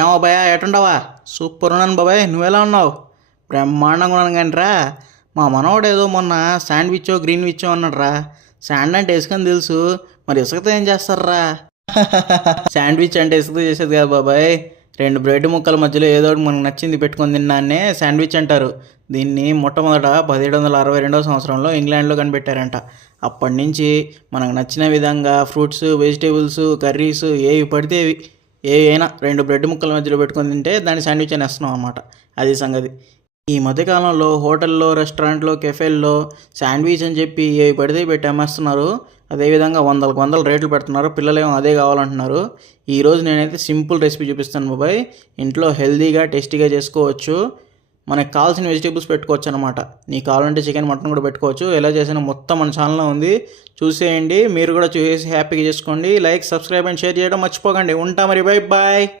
ఏమో భయ ఎటుండవా? సూపర్ ఉన్నాను బాబాయ్, నువ్వెలా ఉన్నావు? బ్రహ్మాండంగా ఉన్నాను కానీ రా, మా మనవాడు ఏదో మొన్న శాండ్విచ్ గ్రీన్ విచ్చో అన్నాడు. శాండ్ అంటే ఇసుకని తెలుసు, మరి ఇసుకతో ఏం చేస్తారా? శాండ్విచ్ అంటే ఇసుకతో చేసేది కదా బాబాయ్, రెండు బ్రెడ్ ముక్కల మధ్యలో ఏదో ఒకటి మనకు నచ్చింది పెట్టుకొని తిన్నానే శాండ్విచ్ అంటారు. దీన్ని మొట్టమొదట 1762 సంవత్సరంలో ఇంగ్లాండ్లో కనిపెట్టారంట. అప్పటి నుంచి మనకు నచ్చిన విధంగా ఫ్రూట్స్, వెజిటేబుల్స్, కర్రీస్ ఏవి పడితే ఏవి అయినా రెండు బ్రెడ్ ముక్కల మధ్యలో పెట్టుకొని తింటే దాన్ని శాండ్విచ్ అని వేస్తున్నాం అనమాట. అది సంగతి. ఈ మధ్యకాలంలో హోటల్లో, రెస్టారెంట్లో, కెఫేల్లో శాండ్విచ్ అని చెప్పి ఏవి పడితే పెట్టి అమ్మేస్తున్నారు. అదేవిధంగా వందలకు వందల రేట్లు పెడుతున్నారు. పిల్లలేమో అదే కావాలంటున్నారు. ఈరోజు నేనైతే సింపుల్ రెసిపీ చూపిస్తాను బాబాయ్. ఇంట్లో హెల్తీగా టేస్టీగా చేసుకోవచ్చు. మనకు కావాల్సిన వెజిటేబుల్స్ పెట్టుకోవచ్చు అనమాట. నీకు కావాలంటే చికెన్, మటన్ కూడా పెట్టుకోవచ్చు. ఎలా చేసినా మొత్తం మన ఛానల్లో ఉంది, చూసేయండి. మీరు కూడా చూసేసి హ్యాపీగా చేసుకోండి. లైక్, సబ్స్క్రైబ్ అండ్ షేర్ చేయడం మర్చిపోకండి. ఉంటా మరి, బై బాయ్.